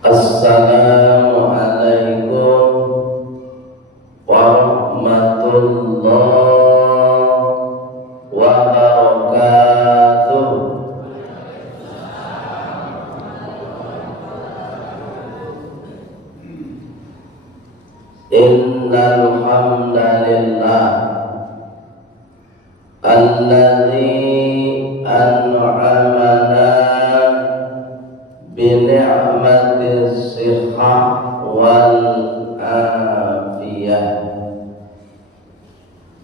Assalamualaikum warahmatullahi wabarakatuh. Innal hamdalillah alladzi an'amana bini'matis sihhah wal afiyah.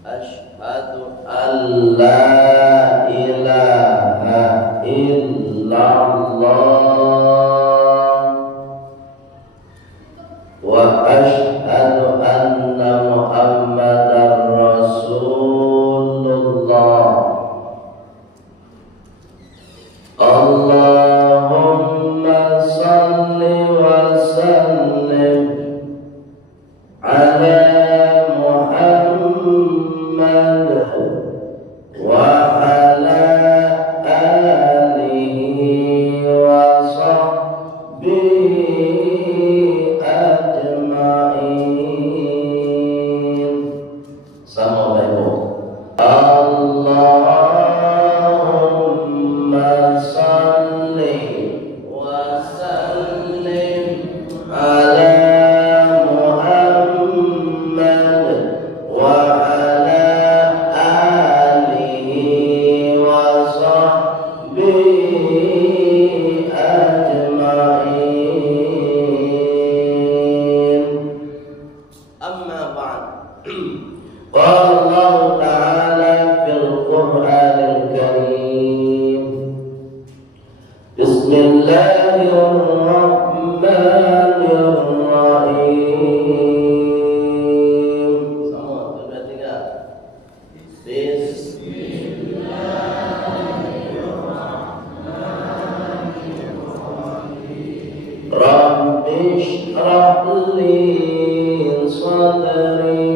Asyhadu an la ilaha illallah wa asyhadu anna Muhammadar Rasulullah. Allahumma salli wa sallim ala Muhammad wa ala alihi wa sahbihi ajma'in. Assalamualaikum. Allahumma salli wa sallim ala Muhammad wa ala alihi wa sahbihi ajma'in. Amma ba'd. Qala Allah Ta'ala fil Qur'anil Karim. Bismillahirrahmanirrahim. Semua sudah tinggal. Bismillahirrahmanirrahim. Rabbi shrah li sadri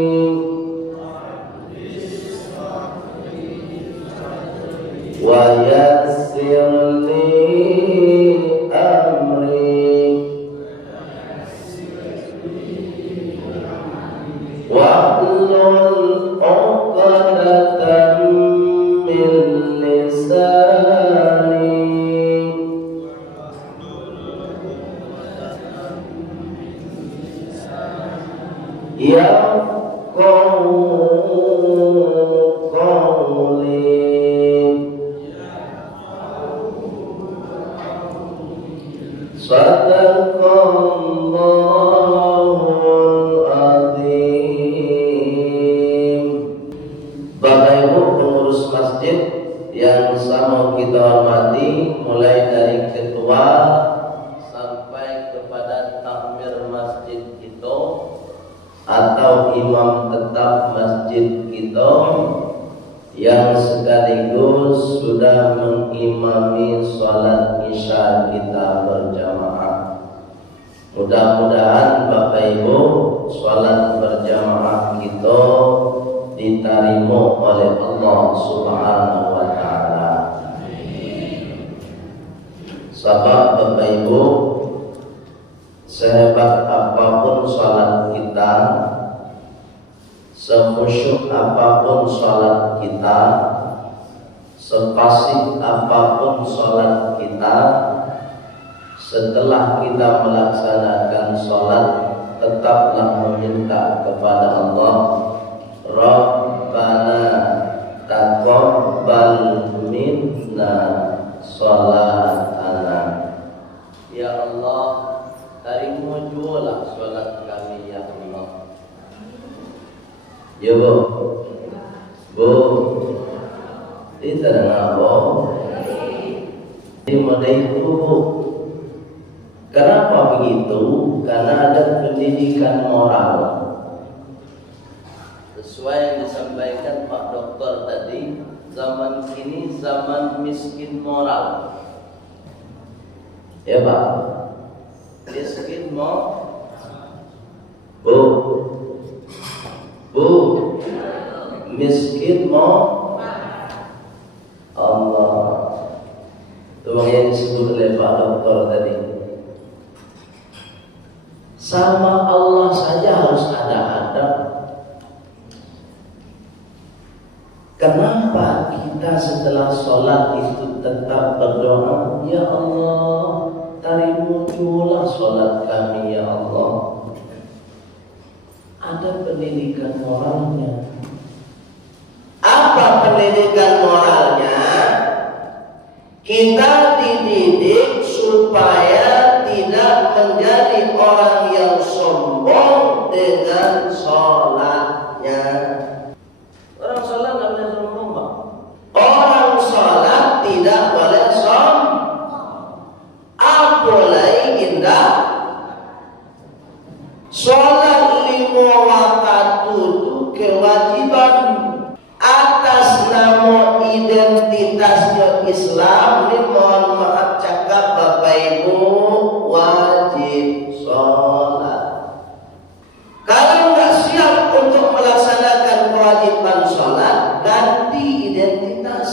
wa yassir li amri wahlul 'uqdatam min lisani yafqahu qawli. Sadaqallahul azim. Bapak Ibu pengurus masjid yang sama kita hormati, mulai dari ketua sampai kepada takmir masjid kita atau imam tetap masjid kita yang sekaligus sudah mengimami sholat isya kita berjamaah. Mudah-mudahan Bapak Ibu sholat berjamaah kita diterima oleh Allah Subhanahu wa Ta'ala. Sebab Bapak Ibu, sehebat apapun sholat kita, sekhusyuk apapun sholat kita, sepasif apapun sholat kita, setelah kita melaksanakan sholat, tetaplah meminta kepada Allah, Rabbana taqabbal minna sholatana. Ya Allah, terima jualah sholat kami ya Allah. Ya Bu, kita dengar Bu. Di mana itu Bu? Kenapa begitu? Karena ada pendidikan moral. Sesuai yang disampaikan Pak Dokter tadi, zaman kini zaman miskin moral. Ya Pak, miskin moral. Bu, miskin moral. Allah. Itu yang disebut oleh Pak Dokter tadi. Sama Allah saja harus ada adab. Kenapa kita setelah sholat itu tetap berdoa, ya Allah, tarimulah sholat kami ya Allah. Ada pendidikan moralnya. Apa pendidikan moralnya? Kita dididik supaya tidak menjadi orang yang sombong dengan sholatnya. Orang sholat tidak boleh sombong, Pak. Orang sholat tidak boleh sombong. Apalagi indah. Sholat 5 waktu itu kewajiban atas nama identitasnya Islam. Ini mohon maaf cakap Bapak Ibu, wajib sholat. Kalau nggak siap untuk melaksanakan kewajiban sholat, ganti identitas.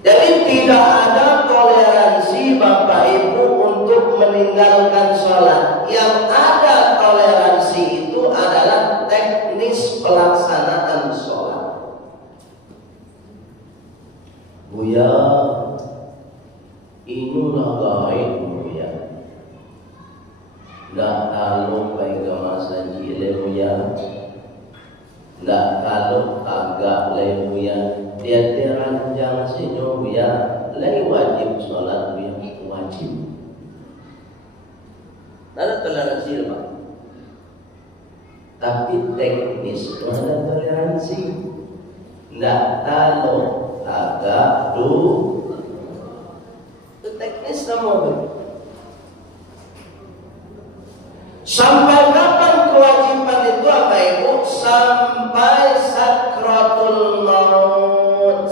Jadi tidak ada toleransi Bapak Ibu untuk meninggalkan sholat. Yang ada toleransi itu adalah teknis pelaksanaan sholat. Buya, inilah baik Buya. Nggak kalau baik masa jile Buya. Nggak kalau agak le Buya. Dia terancang sino Buya. Lai wajib sholat Buya, wajib. Ada toleransi Pak. Tapi teknis itu ada toleransi. Nggak kalau agak itu teknis semua. Sampai kapan kewajiban itu apa Ibu? Sampai sakratul maut.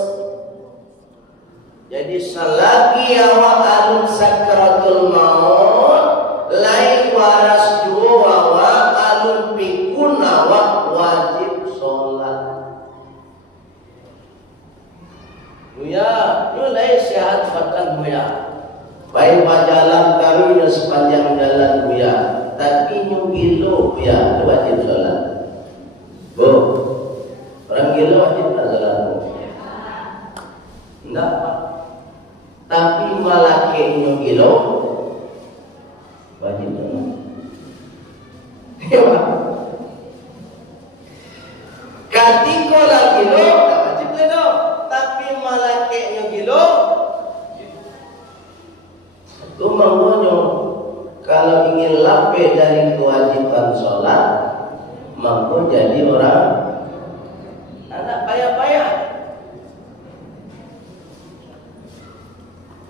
Jadi selagi awak alun sakratul maut, lai waras dua awak alun pikun awak wajib sholat. Buya, nyulai sehat bahkan Buya. Baik jalan kami sepanjang jalan Buya. Tapi nyugilo Buya, wajib sholat. Bu, orang gila wajib tak sholat? Enggak Pak. Tapi malah ke nyugilo wajib sholat. Ya Pak. Katiko lagi lo, wajib lo. Tapi malah ke nyugilo, itu maunya. Kalau ingin lapeh dari kewajiban sholat, mampu jadi orang anak payah-payah.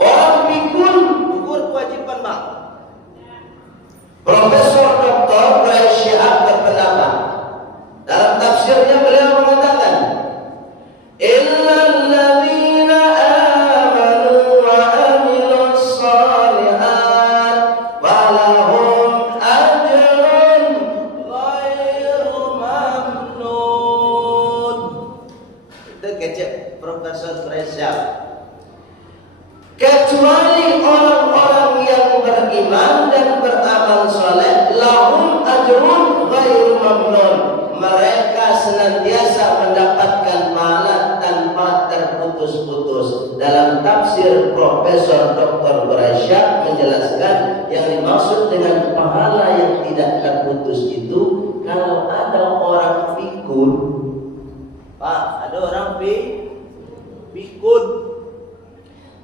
Orang pikun gugur kewajiban Pak. Profesor Dr. Ibrahim Syihab berpendapat, dalam tafsirnya beliau mengatakan, illal ladzina amanu wa amilus shalihat walahum ajrun ghairu mamnun. Itu kecil Profesor Syihab. Kecuali orang-orang yang beriman dan beramal soleh, lahum ajrun ghairu mamnun. Mereka senantiasa mendapatkan pahala tanpa terputus-putus. Dalam tafsir Profesor Dr. Syihab menjelaskan yang dimaksud dengan pahala yang tidak terputus itu, kalau ada orang pikun, Pak, ada orang pikun,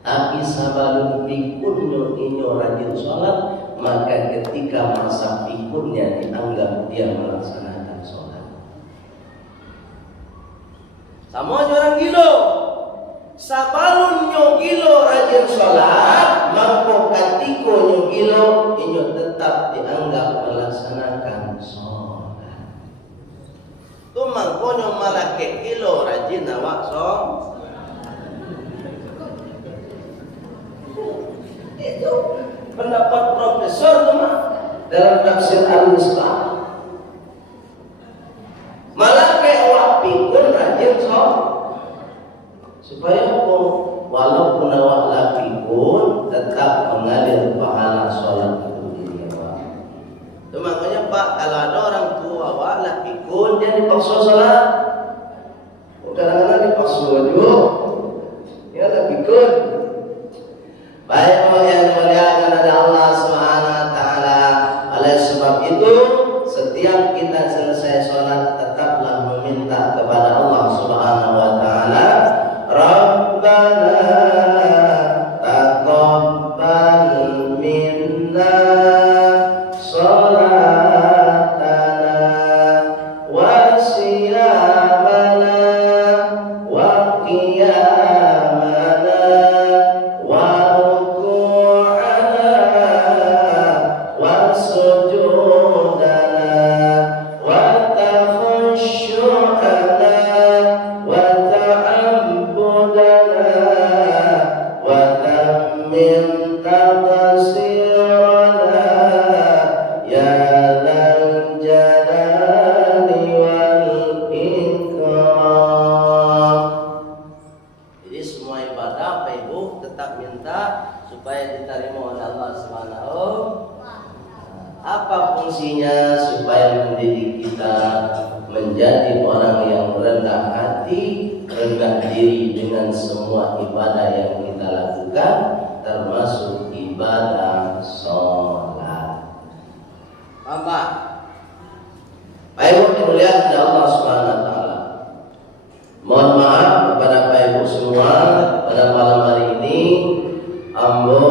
tapi sabalun pikunnya ini rajin sholat, maka ketika masa pikunnya dianggap dia melaksanakan sholat. Sama orang gilo, sabalun nyogilo rajin sholat, maka ketika nyogilo ini tetap dianggap melaksanakan sholat. Tu mangkonyo malake kilo rajin awak sholat. Itu pendapat Profesor teman dalam tafsir Al-Misbah. Malah kayak awak pikun rajin supaya walaupun awak lah pikun tetap mengalir pahala sholat itu. Itu makanya kalau ada orang tua wala pikun dia dipaksa salat. Kadang-kadang dipaksa juga. Ya lah pikun. Baik yang dimuliakan oleh Allah Subhanahu wa taala. Oleh sebab itu, setiap kita selesai sholat tetaplah meminta kepada Allah Subhanahu wa taala, Rabbana taqabbal minna sholatana wa siyamana wa qiyamana wa ruku'ana wa sujudana wa takhushu'ana wa ta'abbudana wa tammim taqsirana ya dzal jalali wal ikram. Jadi semua ibadah Bapak Ibu tetap minta supaya diterima oleh Allah Subhanahu. Apa fungsinya? Supaya mendidik kita menjadi orang yang rendah hati, rendah diri dengan semua ibadah yang kita lakukan, termasuk ibadah sholat. Apa? Bapak Ibu dimuliakan oleh Allah Subhanahu wa taala. Mohon maaf kepada Bapak Ibu semua, pada malam hari ini ambo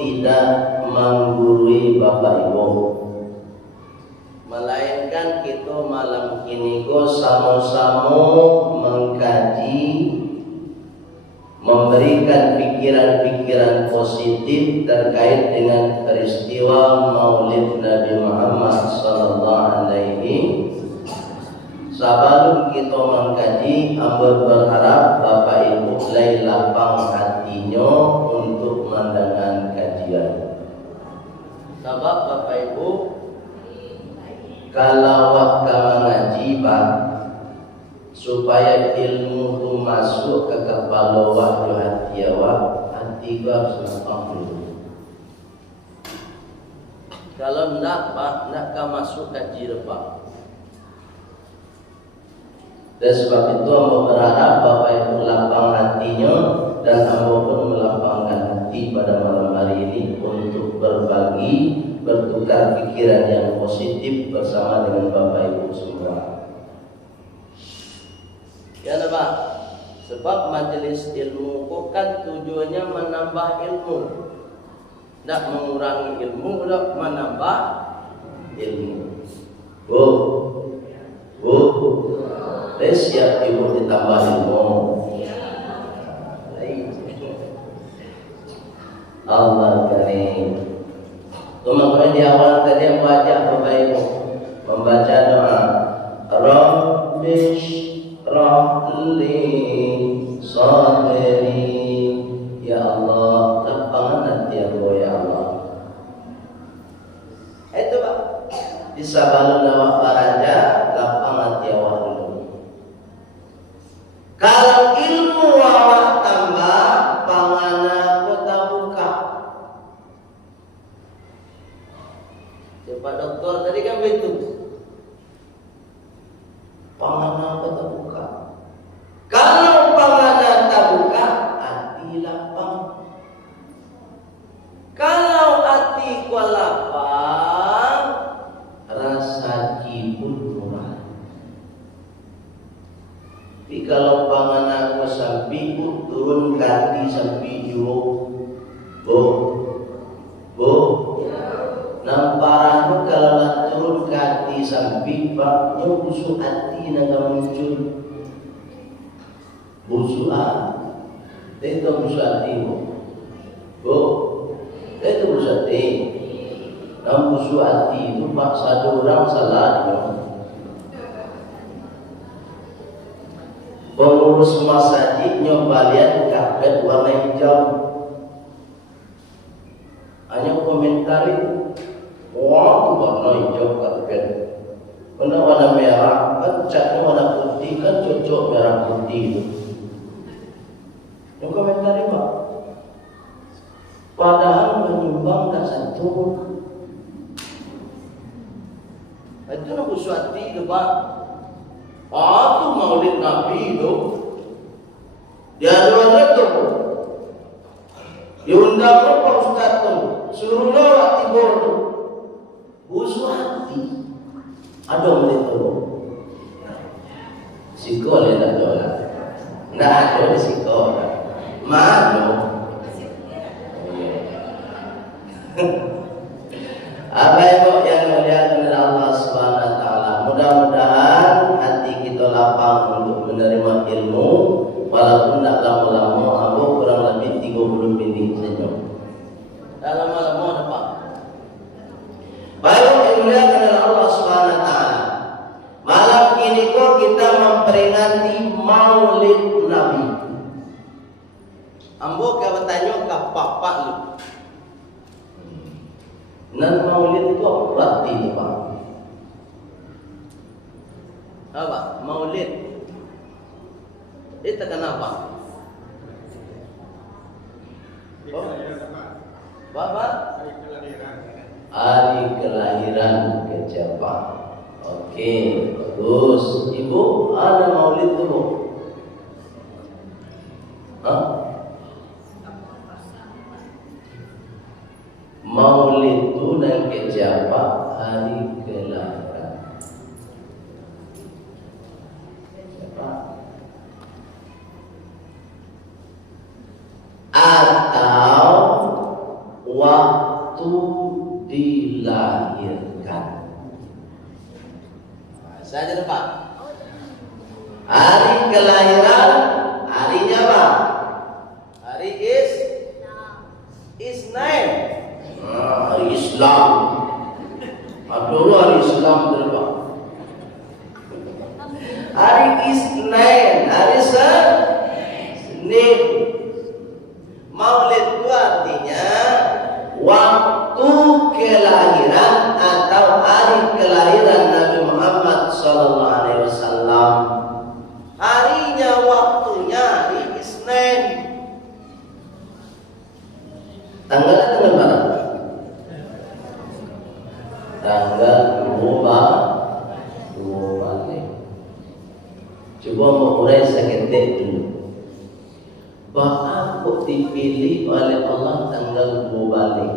tidak menggurui Bapak Ibu, melainkan kita malam ini sama-sama mengkaji, memberikan pikiran-pikiran positif terkait dengan peristiwa Maulid Nabi Muhammad sallallahu alaihi. Sebelum kita mengkaji, ambo berharap Bapak Ibu mulai lapang hatinya untuk mendengar kajian. Sebab Bapak Ibu, kalau waktu mengaji Pak, supaya ilmu itu masuk ke kepala waktu hati awak, hati gua harus lapang dulu. Kalau enggak Pak, enggak akan masuk kaji Pak. Dan sebab itu ambo berharap Bapak Ibu lapang hatinya, dan ambo pun melapangkan hati pada malam hari ini untuk berbagi, bertukar pikiran yang positif bersama dengan Bapak Ibu semua. Ya Pak, sebab majelis ilmu kok kan tujuannya menambah ilmu, tidak mengurangi ilmu, tidak menambah ilmu. Siap Ibu ditambah ilmu. Allah karim. Kemudian di awal tadi yang baca Bapak Ibu membaca doa, Rabbish rahli sadri. Ya Allah, lapangkan hati aku ya Allah. Itu Pak, bisa balun awak baraja, lapang hati awak dulu. Kalau ilmu awak tambah, pangana kota buka. Coba dokter tadi kan begitu. Pangana kota buka. Kalau pangana tak buka, hati lapang. Kalau hati ku lapang, rasa cibut murah. Tapi kalau pangan aku sampai turun kaki sampai jauh, nampaknya kalau turun kaki sampai baknya busuk hati naga muncul, busuk itu busuk hati itu busuk hati. Nam busuk hati itu pak satu orang salah. Pengurus masjid nyoba lihat karpet warna hijau, hanya komentari, wah warna hijau karpet, warna merah, kan catnya warna putih, kan cocok merah putih itu. Yang komentari Pak, padahal menyumbang tak satu. Itu nak usuati ke Pak. Tu maulid Nabi itu. Dia ada tu. Diundang Pak Ustaz tu. Suruh lewat tibur tu. Usuati. Ada maulid tu. Sikol dia tak ada lah. Tak ada di sikol. Mana? Apa yang muliakan oleh Allah Subhanahu Wa Taala. Mudah-mudahan hati kita lapang untuk menerima ilmu, walaupun tak lama-lama. Aku kurang lebih 30 minit saja. Tak lama-lama dapat. Baik yang muliakan oleh Allah Subhanahu Wa Taala. Malam ini kok kita memperingati Maulid Nabi. Ambo kau bertanya ke Pak lu. Nan maulid itu apa berarti itu Pak? Apa? Maulid itu kenapa? Bapak? Hari kelahiran siapa? Oke, bagus. Ibu ada maulid dulu? Hah? Maulid itu dan siapa? Hari kelahiran siapa? Atau waktu dilahirkan. Saja Pak. Hari kelahiran, harinya apa? Hari Isnin. Hari Islam. Dulu hari Islam berapa? Hari Isnin, hari Senin. Maulid itu artinya waktu kelahiran atau hari kelahiran Nabi Muhammad SAW. Harinya, waktunya hari Isnin. Tanggalnya tanggal berapa? Tanggal 2 balik. Coba mau mulai seketik dulu. Bahkan kok dipilih oleh Allah tanggal 2 balik.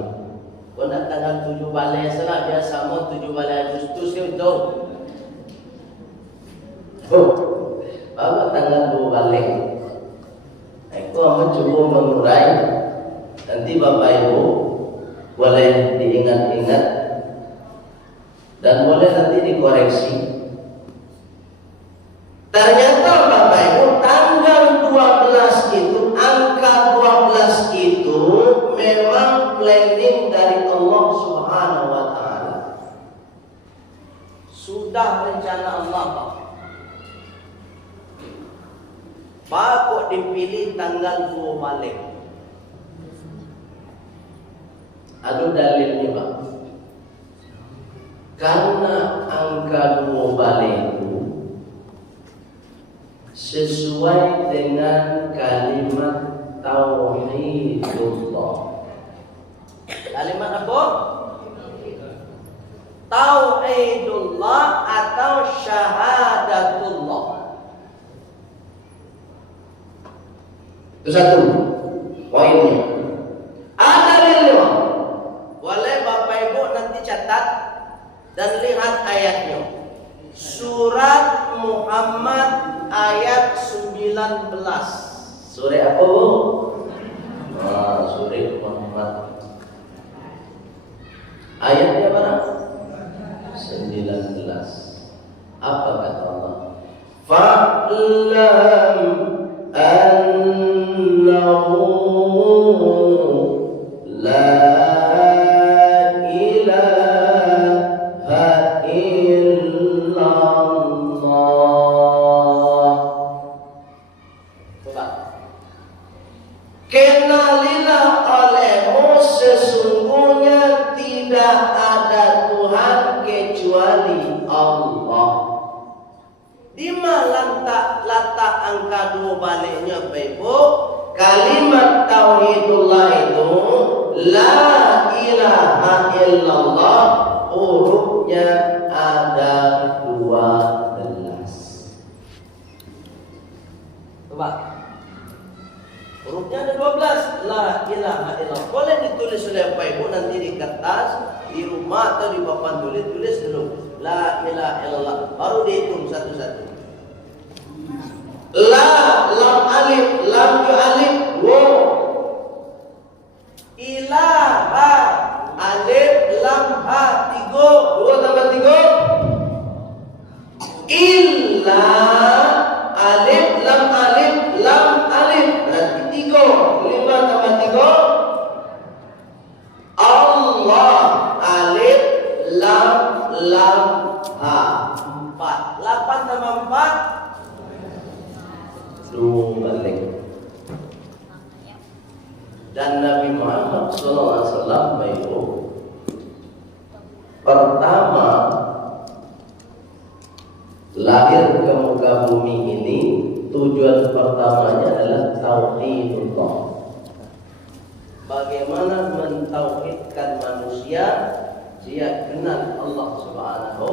Kau nak tanggal 7 balik salah, dia sama 7 balik Agustus itu. Bapak tanggal 2 balik. Aku akan coba mengurai. Nanti Bapak Ibu boleh diingat-ingat dan boleh nanti dikoreksi. Ternyata Bapak Ibu tanggal 12 itu, angka 12 itu memang planning dari Allah Subhanahu Wa Taala. Sudah rencana Allah Pak. Pak kok dipilih tanggal 2 balik? Ada dalilnya Pak. Karena angka 2 balik itu sesuai dengan kalimat Tauhidullah. Kalimat apa? Tauhidullah atau syahadatullah. Itu satu poinnya. Ada dalilnya. Boleh Bapak Ibu nanti catat dan lihat ayatnya. Surat Muhammad ayat 19. Surah apa Bu? Surah Muhammad. Ayatnya mana? 19. Apa kata Allah? Fa'lam annahu la angka 2 baliknya Bapak Ibu. Kalimat tauhidullah itu la ilaha illallah, hurufnya ada nanti di kertas, di rumah atau di papan tulis dulu la ilaha illallah, baru dihitung satu-satu. La, lam alif, lam ju alif, wo. Ilaha, alif, lam ha, tiga, dua tambah tiga. Illa, alif, lam alif, lam alif, berarti tiga. Lima tambah tiga. Allah, alif, lam, ha, empat. 8 tambah 4. Balik. Dan Nabi Muhammad SAW itu pertama lahir ke muka bumi ini, tujuan pertamanya adalah tauhidullah. Bagaimana mentauhidkan manusia, dia kenal Allah Subhanahu.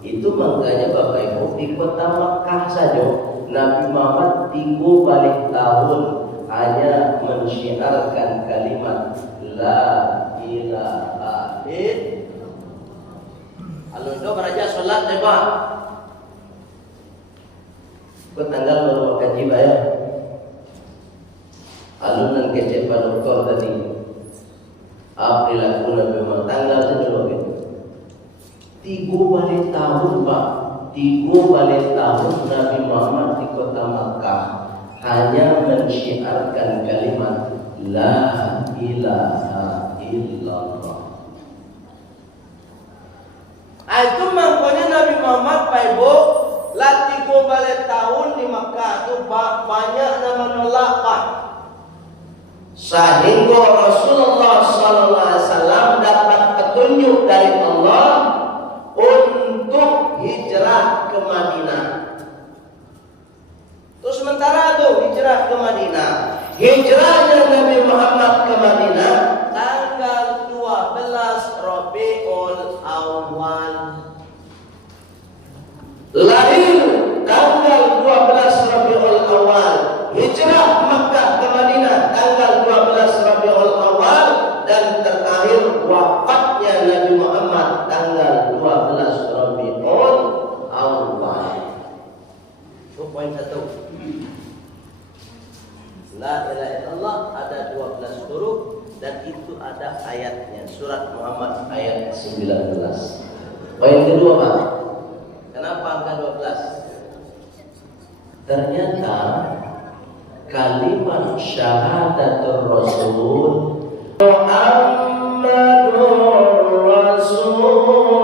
Itu makanya Bapak Ibu di kota Makkah saja Nabi Muhammad 3 balik tahun hanya mensyiarkan kalimat la ilaha illallah. Alun do beraja salat depa. Ku tanggal baru kaji bayar. Alun nan kece doktor tadi. April aku Nabi Muhammad tanggal sedulur gitu. 3 balik tahun Pak. 3 balik tahun Nabi Muhammad di kota Makkah hanya mensyiarkan kalimat la ilaha illallah. Itu makanya Nabi Muhammad Pak Ibu lah 3 balik tahun di Makkah itu banyak nama nolakan. Sehingga Rasulullah SAW dapat petunjuk dari Allah untuk hijrah ke Madinah. Terus sementara tuh hijrah ke Madinah. Hijrahnya Nabi Muhammad ke Madinah tanggal 12 Rabiul Awal. Lahir tanggal 12 Rabiul Awal. Hijrah Makkah ke Madinah tanggal 12 Rabiul Awal dan terakhir wafatnya Nabi Muhammad tanggal 12 Rabiul Awal. Itu poin 1. La ilaha illallah ada 12 huruf dan itu ada ayatnya. Surat Muhammad ayat 19. Poin kedua Pak. Kenapa angka 12? Ternyata kalimat syahadatul Rasul Muhammadur Rasulullah.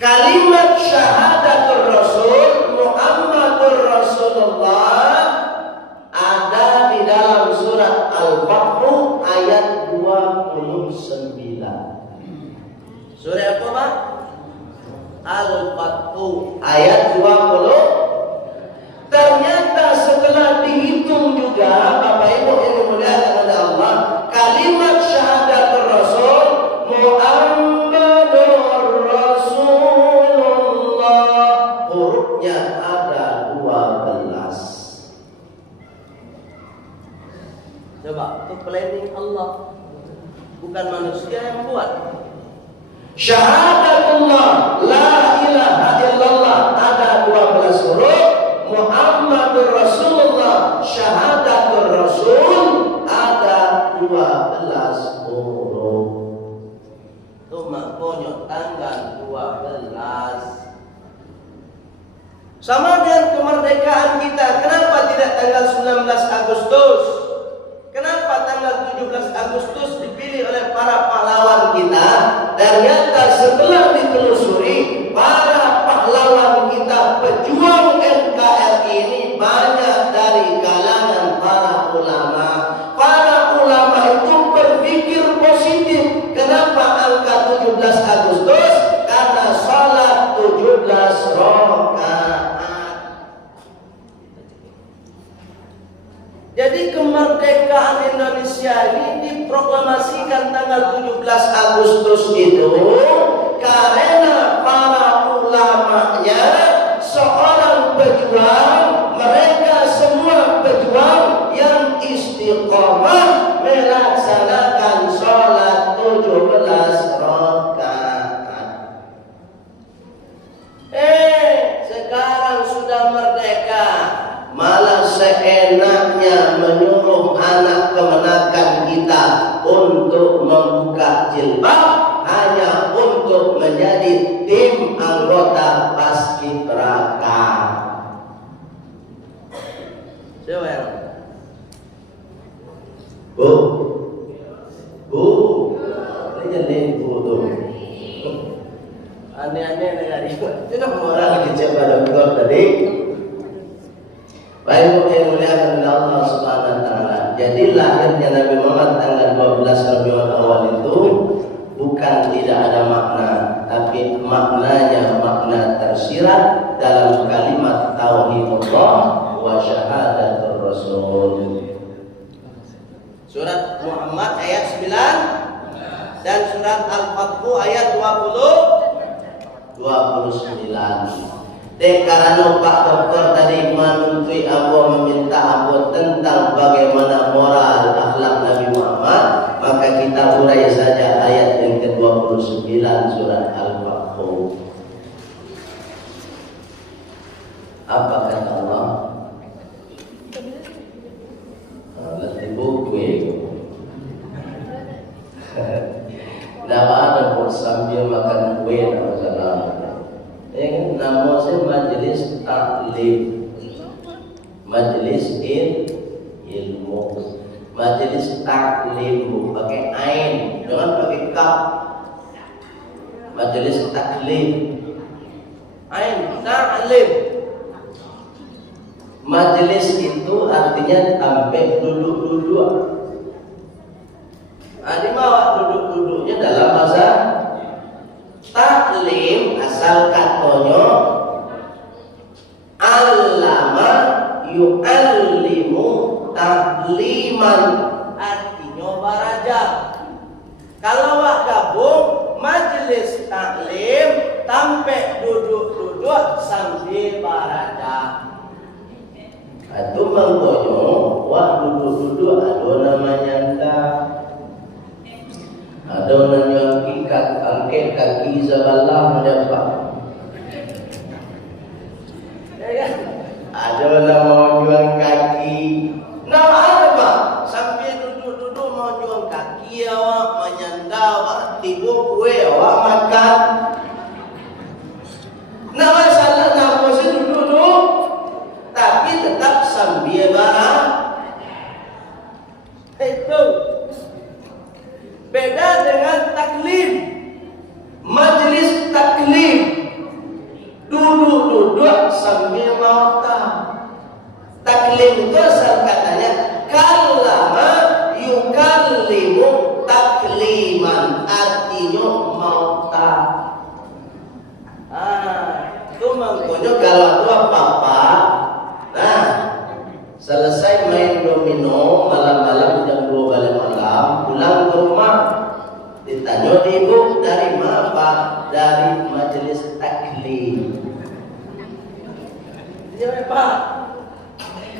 Kalimat syahadatul Rasul Muhammadur Rasulullah ada di dalam surat Al-Fath ayat 29. Surah apa Pak? Al-Fath ayat 20. Ternyata setelah dihitung juga Bapak Ibu yang dimuliakan oleh Allah, kalimat syahadatul Rasul Muhammadur Rasulullah hurufnya ada 12. Coba, itu planning Allah, bukan manusia yang buat. Syahadatullah la ilaha illallah ada 12 huruf. Muhammadur Rasulullah syahadatul Rasul ada 12 huruf. Itu makanya tanggal 12 sama dengan kemerdekaan kita. Kenapa tidak tanggal 19 Agustus? Kenapa tanggal 17 Agustus dipilih oleh para pahlawan kita? Ternyata setelah ditelusuri, para pahlawan kita pejuang NKRI ini banyak dari kalangan para ulama. Para ulama itu berpikir positif. Kenapa angka 17 Agustus? Karena salat 17 rakaat. Jadi kemerdekaan Indonesia ini diproklamasikan tanggal 17 Agustus itu karena para ulamanya seorang pejuang, mereka semua pejuang yang istiqomah melaksanakan sholat 17 rakaat. Sekarang sudah merdeka, malah seenaknya menyuruh anak kemenakan kita untuk membuka jilbab hanya untuk menjadi tim anggota paskibraka. Siapa yang? Bu, ini jadi bu tuh. Aneh-aneh dengan itu. Itu orang kecil pada dokter tadi. Baik yang muliakan Allah Subhanahu wa taala. Jadi lahirnya Nabi Muhammad tanggal 12 Rabiul Awal itu bukan tidak ada makna, tapi maknanya makna tersirat dalam kalimat tauhidullah wa syahadatur rasul. Surat Muhammad ayat 9 dan surat Al-Fathu ayat 29. Karena Pak Dokter tadi menuntut Abu meminta Abu tentang bagaimana moral akhlak Nabi Muhammad, maka kita urai saja ayat yang ke-29 surat Al-Fathu. Apa kata Allah? Nanti buku itu. Tidak ada sambil makan kue nama salah. Nama saya majelis taklim, majelis ilmu, majelis taklim pakai ain, jangan pakai kaf. Majelis taklim, ain taklim. Majelis itu artinya sampai duduk-duduk. Di bawah duduk-duduknya dalam bahasa taklim asal katanya allama yu'allimu takliman, artinya baraja. Kalau wak gabung majelis taklim sampai duduk-duduk sambil baraja. Itu mangkonyo wak duduk-duduk ada namanya tak. Ada orang yang ikat angkat kaki sebelah mendapat. Ada orang mau jual kaki. Nah ada pak, sambil duduk-duduk mau jual kaki awak menyandar awak tidur kue awak makan. Nah masalah nak masih duduk-duduk, tapi tetap sambil barang. Itu. Beda dengan taklim. Majelis taklim duduk-duduk sambil mauta. Taklim itu asal katanya kallama yukallimu takliman, artinya mauta. Itu mangkonya kalau itu apa-apa. Nah, selesai main domino malam-malam jam 2 balik malam, pulang ke rumah ditanya ibu dari mana Pak? Dari majelis taklim. Iya Pak.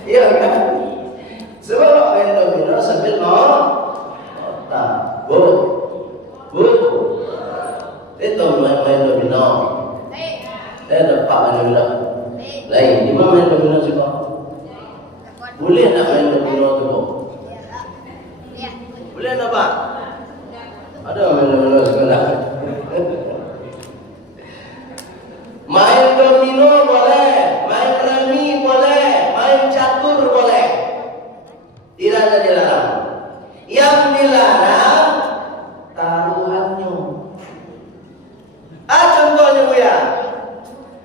Iya kan? Sebab main domino sambil tak bu, itu main domino. Saya dapat main domino. Lain, di mana main domino sih Pak? Boleh nak main domino tu Pak? Boleh tak Pak? Ada main domino sekolah. Main domino boleh, main remi boleh, main catur boleh. Tidak ada dilarang. Yang dilarang taruhannya. Contohnya Bu ya.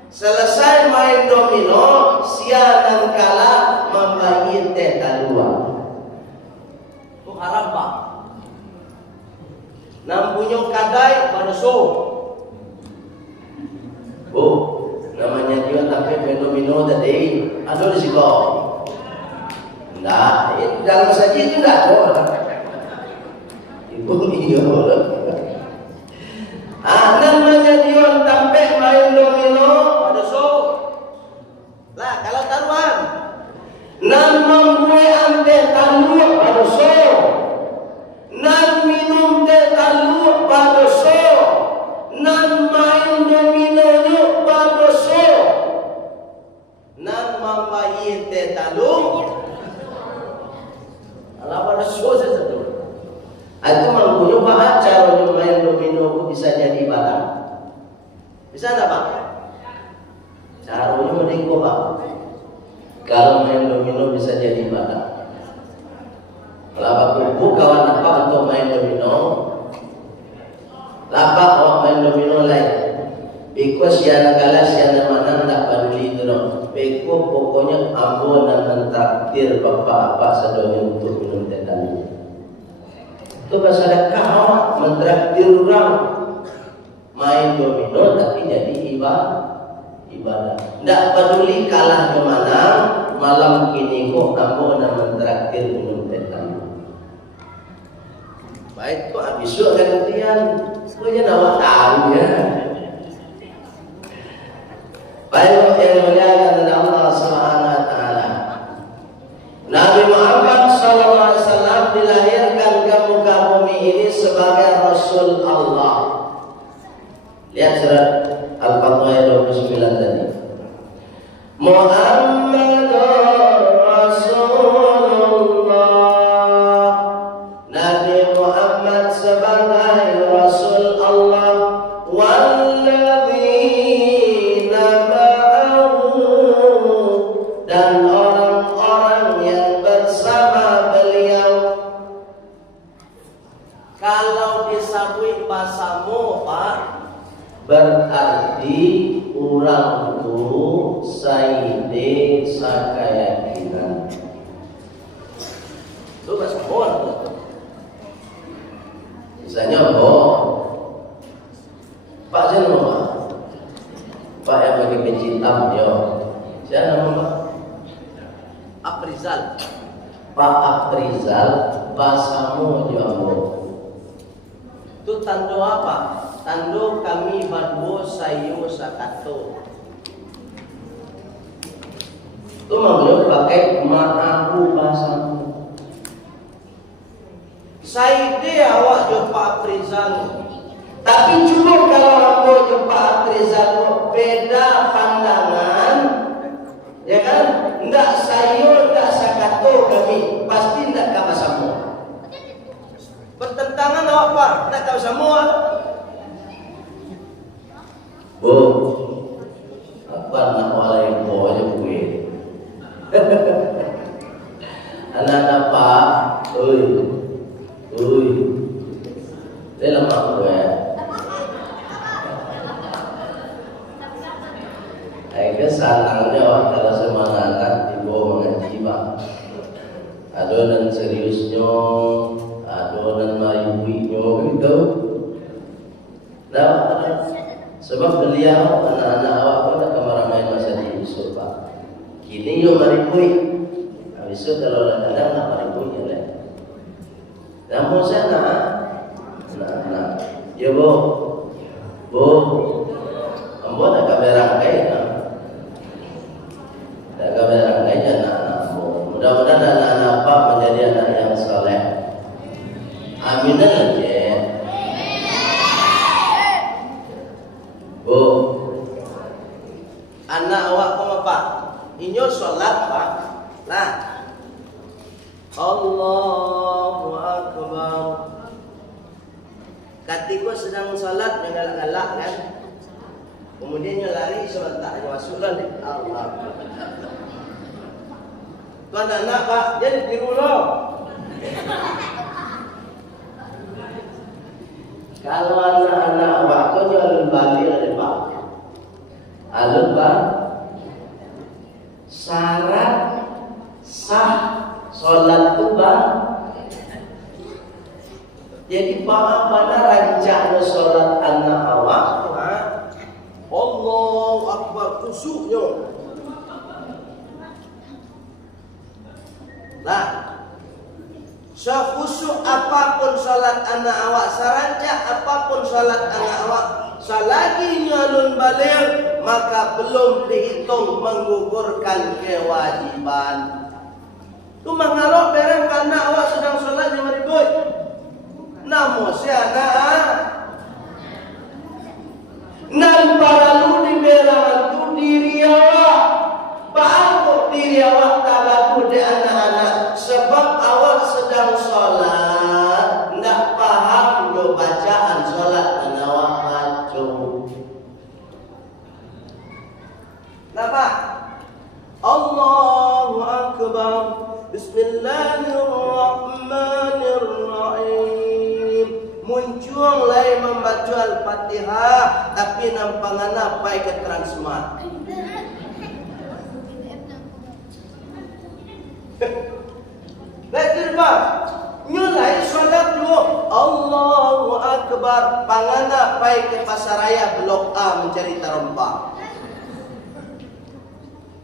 Selesai main domino, siang kala membayi teh taruhan. Itu haram Pak. Nampunya kadai pada Bu, namanya dia tapi fenomeno tadi ada risiko. Enggak, dalam saja itu enggak ada. Ibu iya. Namanya dia sampai main domino pada nan membuat ante taluk badoso, nan minum teh taluk badoso, nan main domino yuk badoso, nan mambayi teh taluk ala badoso saja. Itu menggunakan baca cara main domino bisa jadi ibadah. Bisa tak Pak? Caranya menengok Pak. Kalau main domino bisa jadi ibadah. Kalau kumpul kawan apa untuk main domino, lapak awak main domino lain. Because siapa kalah siapa mana tak peduli itu dong. Beko pokoknya ambo dan mentraktir bapak-bapak sedonya untuk minum teh talu. Itu sedekah awak mentraktir orang main domino tapi jadi ibadah. Tidak peduli kalah kemana, malam kini kok ambo dan mentraktir minum teh talu. Baik kok habis itu gantian, punya awak tahu ya. Baik yang muliakan oleh Allah Subhanahu wa taala. Nabi Muhammad sallallahu alaihi wasallam dilahirkan ke muka bumi ini sebagai Rasul Allah. Lihat surat Al-Fatihah ayat 29 tadi. Muhammadur Rasulullah. Nabi Muhammad sebagai Rasul Allah. Dan orang-orang yang bersama beliau. Kalau disabui pasamu Pak, berarti orang itu saide sakayakinan. Itu pasamu misalnya Pak siapa Pak yang pakai peci hitam yo. Siapa nama Pak? Aprizal. Pak Aprizal bahasamu jambo. Itu tando apa? Tando kami badbo sayu sakato. Itu mau pakai maaku bahasamu. Saide awak jo Pak Aprizal. Tapi cuma kalau aku jo Pak Aprizal beda pandangan. Ya kan? Ndak sayur, ndak sakato kami. Pasti ndak kamu semua. Bertentangan awak Pak, ndak kamu semua. Bu, apa nak walai boleh gue? Anak-anak Pak, dia lemah gue. Akhirnya sanangnya wah kalau semangat dibawa mengaji Pak. Adonan seriusnya, adonan maribuinya gitu. Nah, sebab beliau anak-anak awak pun tak ramai masa di Yusuf Pak. Kini yo maribui. Habis itu kalau kadang nak maribui ya. Namun saya nak, ya bu, ambo tak kabar kai. Mudah-mudahan anak-anak Pak menjadi anak yang saleh. Amin aja. Bu, anak awak koma Pak, inyo sholat Pak. Nah, Allahu Akbar. Ketika sedang sholat mengalak-alak kan, kemudian nyo lari sebentar masukkan Allah. Tuan anak Pak, jadi tiru loh. Kalau anak-anak waktu alun balik ada Pak. Alun Pak. Syarat sah sholat itu Pak. Jadi Pak pada rancang sholat anak awak, Allahu Akbar khusyuknya. Nah, sekhusyuk apapun salat anak awak, sarancak apapun salat anak awak, selagi nyalun balik maka belum dihitung menggugurkan kewajiban. Tu mangalok bereng karena awak sedang sholat yang meribut. Namo siana. Nan paralu di berangan tu diri awak. Paangkuk diri awak talaku di anak-anak. Sebab awak sedang sholat. Ndak paham do bacaan sholat dan awak baca. Kenapa? Allahu Akbar. Bismillahirrahmanirrahim. Muncul lai membaca Al-Fatihah, tapi nampangan apa ikat transmat. Lekir bah, nyulai sholat dulu. Allahu Akbar. Pangana pai ke pasaraya Blok A mencari terempah.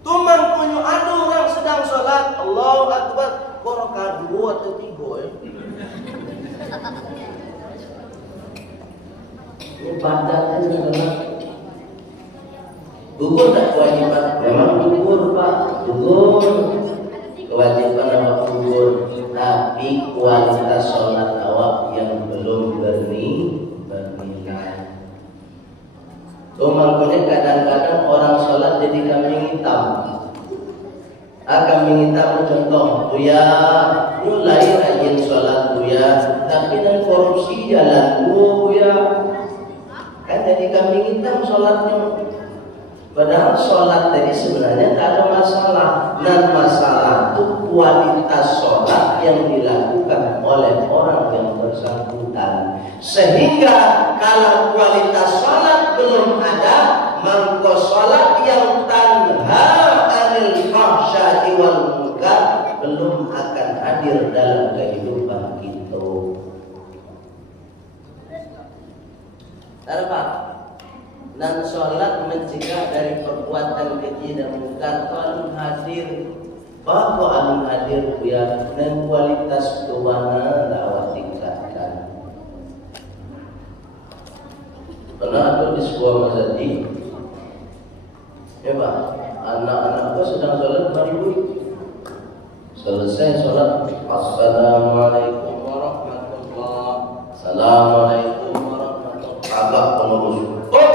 Tumang punyo ada orang sedang sholat. Allahu Akbar. Kok rakaat 2 atau 3 ya? Ini badannya adalah gugur tak kewajiban? Memang gugur Pak, gugur. Kewajiban awak gugur. Tapi kualitas sholat awak yang belum bernilai. Makanya kadang-kadang orang sholat jadi kambing hitam. Kambing hitam contoh, Buya, mulai rajin sholat Buya, tapi dan korupsi jalan Buya. Kan jadi kambing hitam sholatnya. Padahal sholat tadi sebenarnya tak ada masalah. Dan masalah itu kualitas sholat yang dilakukan oleh orang yang bersangkutan. Sehingga kalau kualitas sholat belum ada, maka sholat yang tanha anil fahsya'i wal munkar belum akan hadir dalam kehidupan kita. Pak, dan sholat mencegah dari perbuatan keji dan munkar. Alun hadir, bahwa alun hadir ya, dan kualitas kewana lawat tingkatkan. Pernah ada di sebuah masjid, ya Pak, anak-anakku sedang sholat maghrib. Selesai sholat, assalamualaikum warahmatullahi, assalamualaikum warahmatullahi. Agak pengurus. Oh,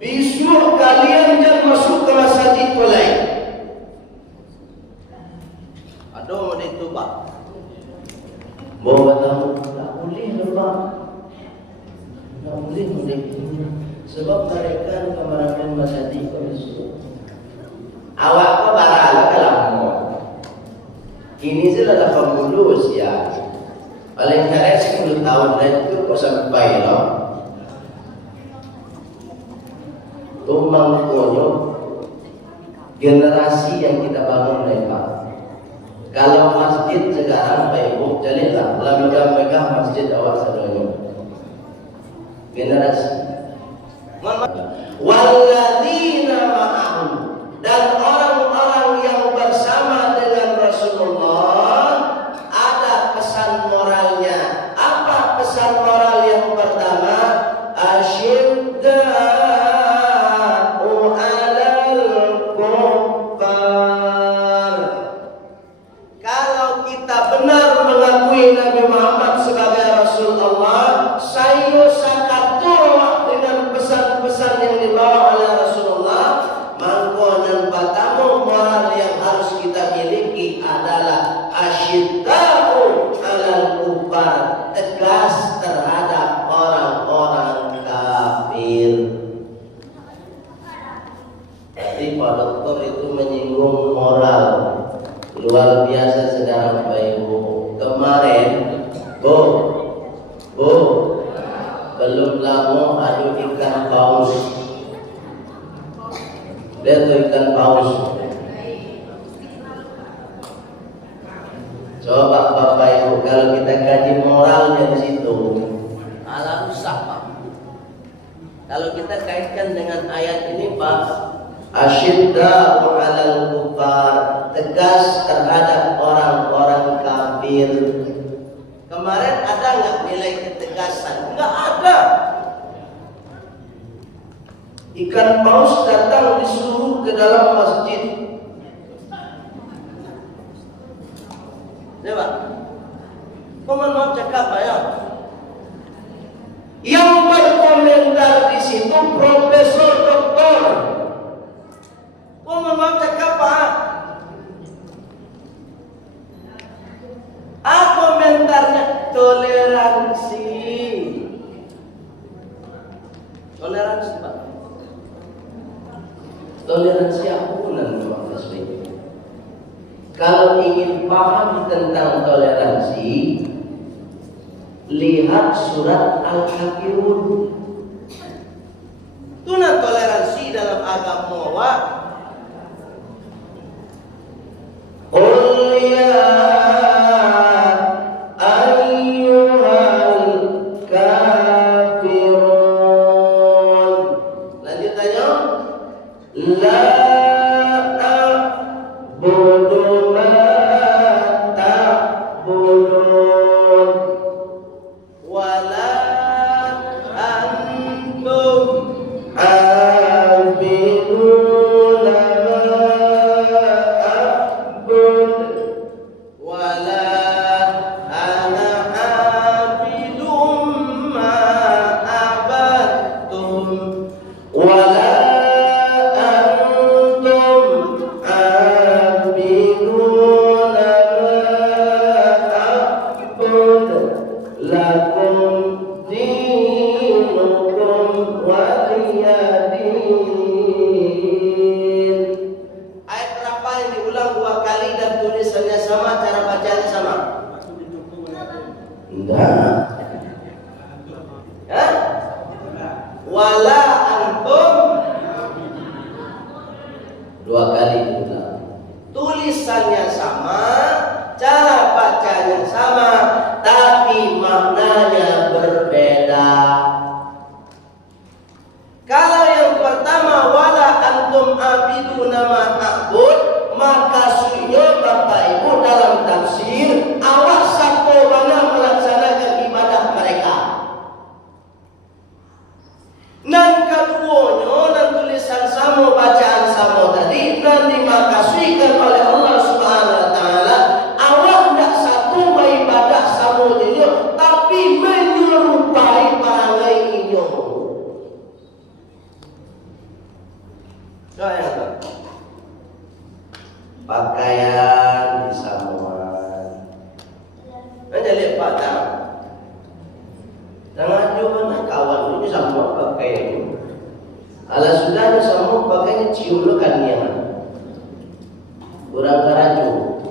besok kalian jangan masuk ke masjid lain. Aduh, mau itu Pak. Bawa tamu, tak boleh Pak. Tak boleh. Sebab mereka kemarin masjid besok. Awak kau barang kalau ini sudah 80 usia. Paling keren 10 tahun dan itu kau sampai loh. Tumang koyo generasi yang kita bangun mereka. Kalau masjid sekarang Pak Ibu jadilah megah masjid awak sadonyo. Generasi walladzina ma'ahum, dan orang-orang yang bersama dengan Rasulullah ada pesan moralnya. Apa pesan moral yang pertama? Asyidda tegas terhadap orang-orang kafir. Jadi Pak Dokter itu menyinggung moral luar biasa saudara Bapak Ibu. Kemarin, Bu, belum lama ada ikan paus. Lihat tuh ikan paus. Coba Bapak Ibu, kalau kita kaji moralnya di situ, ala usah Pak. Kalau kita kaitkan dengan ayat ini Pak, asyidda 'alal kufar, tegas terhadap orang-orang kafir. Kemarin ada nggak nilai ketegasan? Nggak ada. Ikan paus datang disuruh ke dalam masjid. Coba. Mohon maaf cakap ya. Yang berkomentar di situ Profesor Doktor. Mohon maaf cakap Pak. Komentarnya toleransi. Toleransi Pak. Toleransi ampunan Pak Tasbih. Kalau ingin paham tentang toleransi, lihat surat Al-Kafirun. Tuna toleransi dalam agama wa. Qul ya ayyuhal kafirun. Lanjutannya, la a'budu ma ta'budun wala antum abiduna ma a'bud wala ana abidum ma abadtum wala wala antum dua kali diulang. Tulisannya sama, cara bacanya sama, tapi maknanya berbeda. Kalau yang pertama wala antum abiduna ma ta'bud, maka suyo Bapak Ibu dalam tafsir awas satu mana melaksanakan ibadah mereka. Nan keduanya, nan tulisan sama, bacaan sama tadi, nan dimakasihkan oleh Allah Subhanahu Wa Taala. Allah tidak satu ibadah sama dia, tapi menyerupai perangai inyo. Soalnya pakaian disamakan. Jadi Pak tahu. Jangan juga kawan ini sama pakai. Kalau sudah sama pakainya cium lo kan dia. Kurang karaju.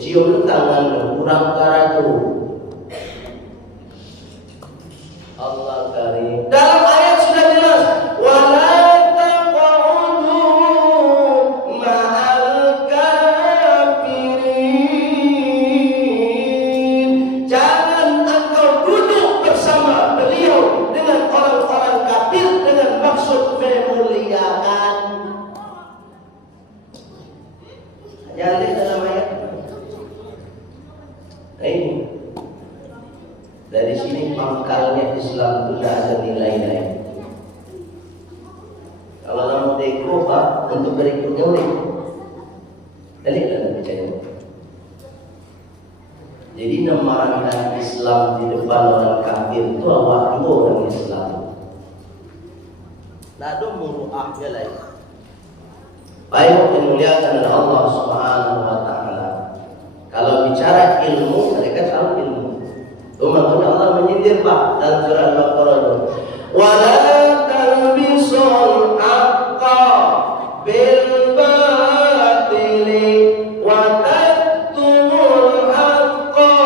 Cium lo tangan lo kurang karaju. Allah karim. Dalam ayat sudah jelas. Wala taq'udu ma'al kafirin. Jangan engkau duduk bersama beliau dengan orang-orang kafir dengan maksud memuliakan. Jangan lihat dalam ayat. Ini dari sini pangkalnya Islam itu tidak ada nilai-nilai. Kalau kamu deko Pak, untuk berikutnya boleh. Jadi dalam percaya. Jadi memarahkan Islam di depan orang kafir itu awak dua orang Islam. Lalu muruahnya lain. Baik dimuliakan oleh Allah Subhanahu Wa Taala. Kalau bicara ilmu, mereka tahu ilmu. Makanya Allah menyindir Pak dalam surah Al-Baqarah. Wala talbisul haqqa bil batili wa taktumul haqqa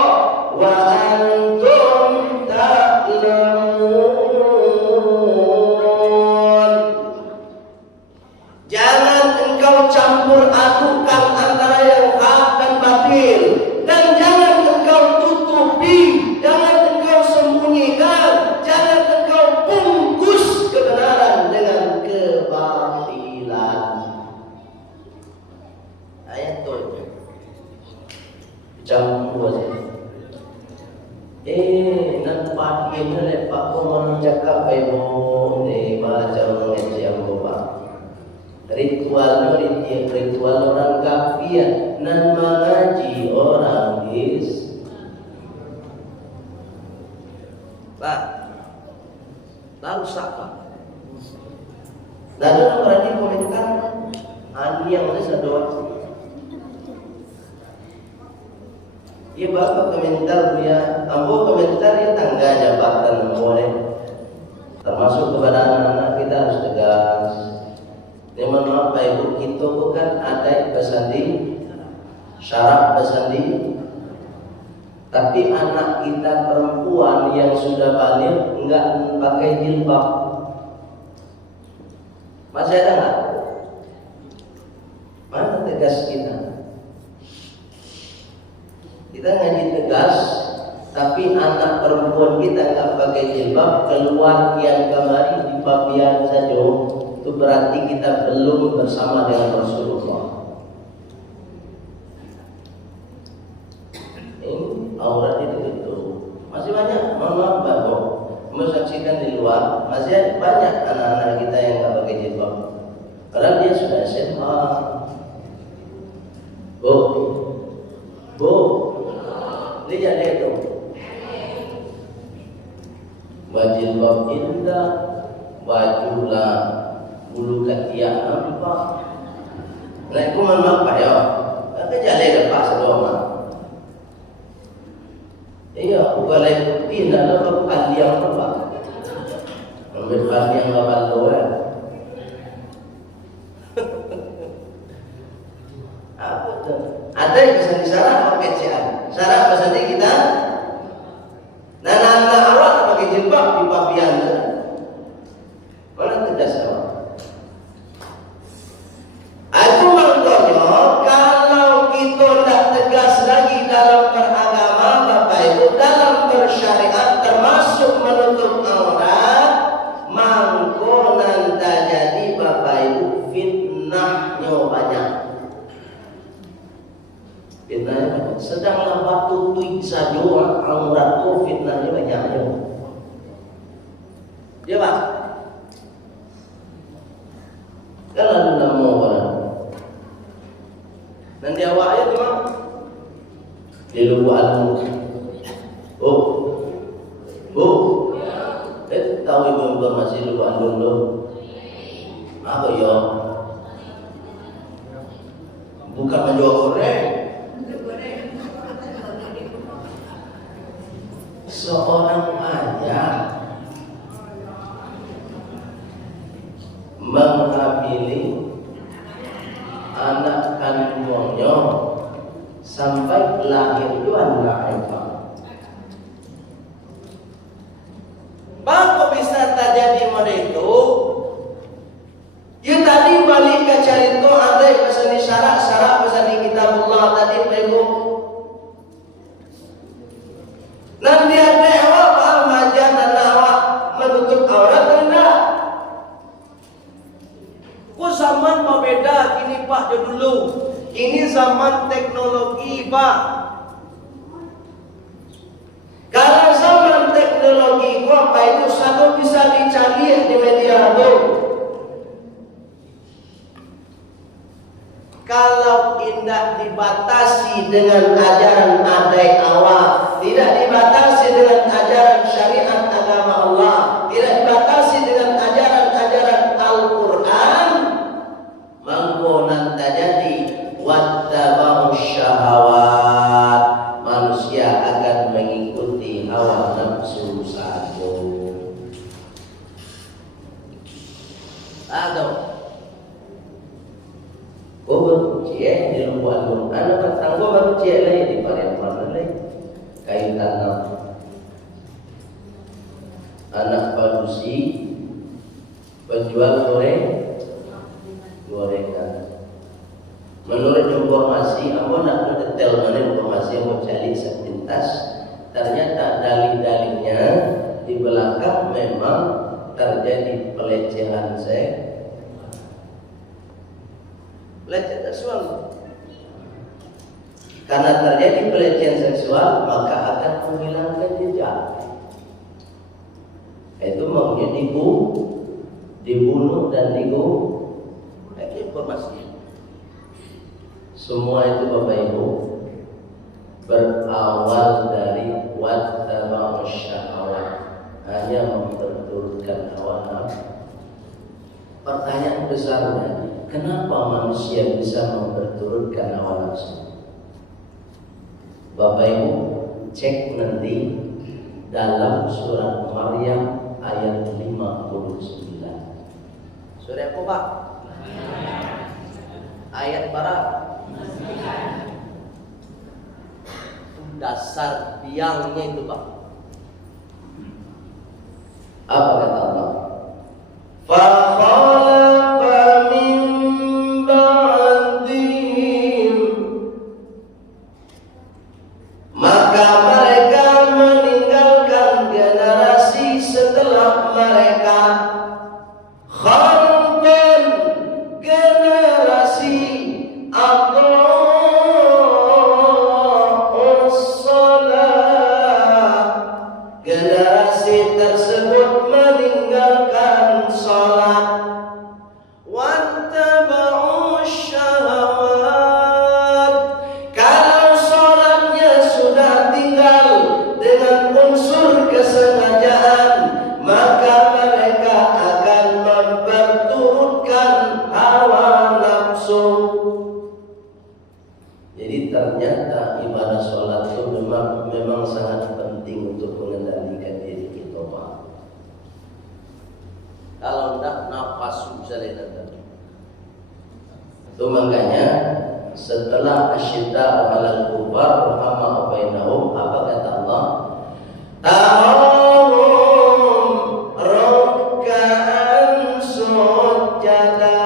wa antum ta'lamun. Jangan engkau campur adukan antara yang hak dan batil, dan jangan engkau tutupi, jangan engkau sembunyikan, jangan engkau bungkus kebenaran dengan kebatilan. Ayat tu campur saja. Nampak ini lepak pun cakap ibu ni baca mengaji aku Pak. Ritual orang kafir nan mengaji rusak Pak. Lalu berarti komentar yang saya doa. Ia bapak komentar dia, ambo komentar ya tangga jabatan boleh. Termasuk kepada anak-anak kita harus tegas. Memang Bapak Ibu kita bukan ada pesandi, syarat pesandi. Tapi anak kita perempuan yang sudah balik enggak pakai jilbab. Masih ada enggak? Mana tegas kita? Kita ngaji tegas, tapi anak perempuan kita enggak pakai jilbab keluar kian kemari di pabian saja. Itu berarti kita belum bersama dengan Rasulullah. Aurat itu masih banyak, mohon maaf Bapak, menyaksikan di luar masih banyak anak-anak kita yang nggak pakai jilbab, karena dia sudah SMA. Bu, lihat itu, bajilbab indah, bajulah bulu ketiak nampak. Nah, itu mohon maaf Pak ya, kerja lepas sedoma. Iya, bukan lain putih, tidak ada pandiang apa. Ambil pandiang apa doa. Apa tu? Ada yang bisa disarap pakai cian. Sarap pasal kita. Nana awak pakai jilbab di pabian. Mana tegas awak? Aku mengkonyo kalau kita tak tegas lagi dalam beragama Bapak Ibu, dalam bersyariat termasuk menutup aurat, mangko nanda jadi Bapak Ibu fitnahnya banyak. Fitnahnya banyak. Sedanglah batu tuik saja auratku fitnahnya banyaknya. Ya Pak. Kalau ada mau orang nanti awak aja memang di luar tahu ibu informasi luar dulu apa ya bukan menjual goreng. Seorang ayah menghamili anak kandungnya sampai lahir itu anak Eva. Bagaimana bisa terjadi model itu? Ya tadi balik ke cerita ada pesan syarat pesan di kitabullah tadi Ibu. Nanti ada awak paham aja dan awak menutup aurat tidak? Zaman berbeda kini Pak dulu. Ini zaman teknologi Pak. Kalau zaman teknologi Bapak itu satu bisa dicari di media itu. Kalau tidak dibatasi dengan ajaran adai awal, tidak dibatasi dengan ajaran syariat agama Allah, tidak dibatasi dengan ajaran-ajaran Al-Quran, mangkonan terjadi wattaba'u syahawat, manusia akan mengikuti hawa nafsu saja. Aduh, baru cie di luar dulu. Anak bertanggung baru cie lagi di parian lagi kain tanam. Anak padusi penjual gorengan. Menurut informasi, aku nak detail mana informasi yang mau cari sepintas, ternyata dalil-dalilnya di belakang memang terjadi pelecehan seksual. Karena terjadi pelecehan seksual, maka akan menghilangkan jejak. Itu maunya dibunuh dan informasi. Semua itu Bapak Ibu berawal dari wattaba'u syahawat. hanya memperturutkan hawa nafsu. Pertanyaan besarnya, kenapa manusia bisa memperturutkan hawa nafsu? Bapak Ibu cek nanti dalam surat Maryam ayat 59. Surat apa Pak? Ayat berapa? Dasar biangnya itu Pak. Apa kata Allah? Fakhalafa min ba'dihim, maka mereka meninggalkan generasi setelah mereka, khalfan, generasi aqra'us shalah, generasi tersebut meninggalkan salat, wattaba'u syahawat, kalau salatnya sudah tinggal dengan unsur kesengajaan, maka mereka akan memperturutkan hawa nafsu. Jadi ternyata ibadah sholat itu memang sangat penting untuk mengendalikan diri kita Pak. Kalau tidak nafas susah datang. Itu makanya setelah asyidda 'alal kufar rahama'u bainahum, apa kata Allah? Tarahum ruk'an sujada.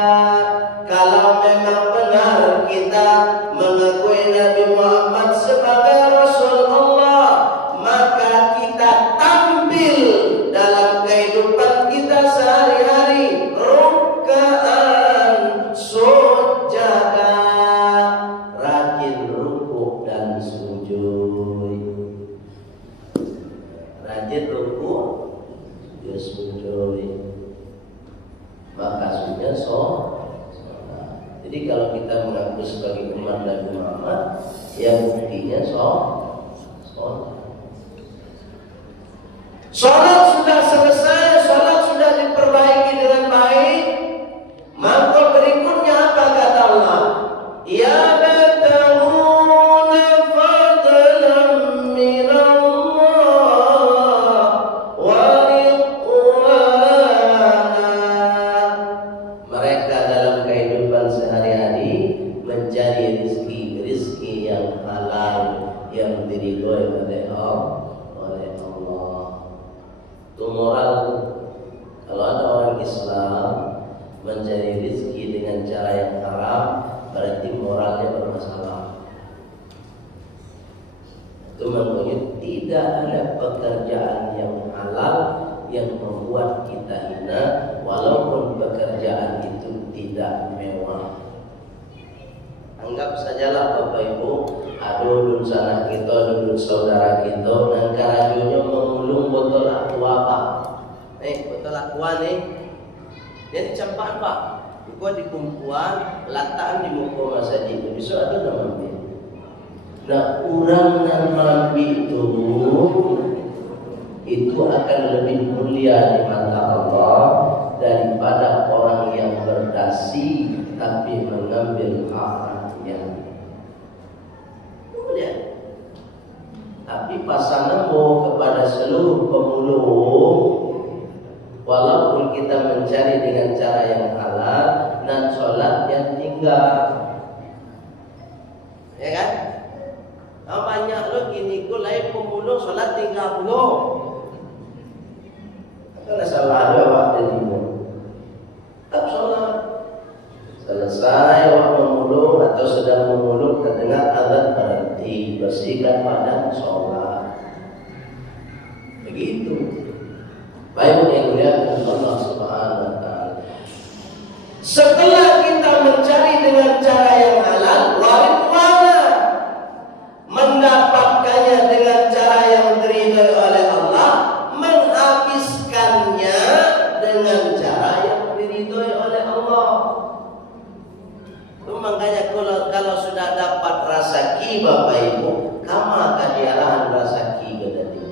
Kalau memang benar kita mengakui Nabi Muhammad sebagai Rasul Allah, maka kita tampil dalam kehidupan kita sehari-hari ruk'an sujada, rajin rukuk dan sujud, rajin rukuk dan sujud, maka sudah sholat. Jadi kalau kita mengaku sebagai umat Nabi Muhammad, ya buktinya sholat. Sholat sudah selesai, sholat sudah diperbaiki dengan baik, maka berikutnya apa kata Allah? Ya batahuna fadlan minallah wa ridwana. Mereka dalam kehidupan sehari-hari mencari rezeki yang halal, yang diridhoi oleh Allah. Itu moral. Kalau ada orang Islam mencari rezeki dengan cara yang haram, berarti moralnya bermasalah. Itu maknanya tidak ada pekerjaan yang halal yang membuat kita hina, walaupun pekerjaan itu tidak mewah. Anggap sajalah Bapak Ibu, aduh dun sanak kita, dun saudara kita, nang karajunya mengulung botol aqua Pak. Botol aqua nih, dia dicampak Pak. Ikut di kumpulan, letakkan di muka masjid itu, besok ada namanya. Nah, orang yang mampi itu akan lebih mulia di mata Allah daripada orang yang berdasi tapi mengambil haknya. Kemudian, tapi pasangan mau kepada seluruh pemulung, walaupun kita mencari dengan cara yang halal dan sholat yang tinggal, ya kan? Banyak lo gini ku lain pemulung sholat tinggal lo. Kalau salah ada waktu ini, tak sholat. Selesai waktu memulung atau sedang memulung terdengar azan, berhenti bersihkan badan sholat. Begitu. Baik yang mulia Allah Subhanahu wa taala. Setelah kita mencari dengan cara yang halal, warifana, mendapatkannya dengan cara yang diridhai oleh Allah, menghabiskannya dengan cara yang diridhai oleh Allah. Itu makanya kalau sudah dapat rasa ki Bapak Ibu, kama kadiarahan rasa ki tadi.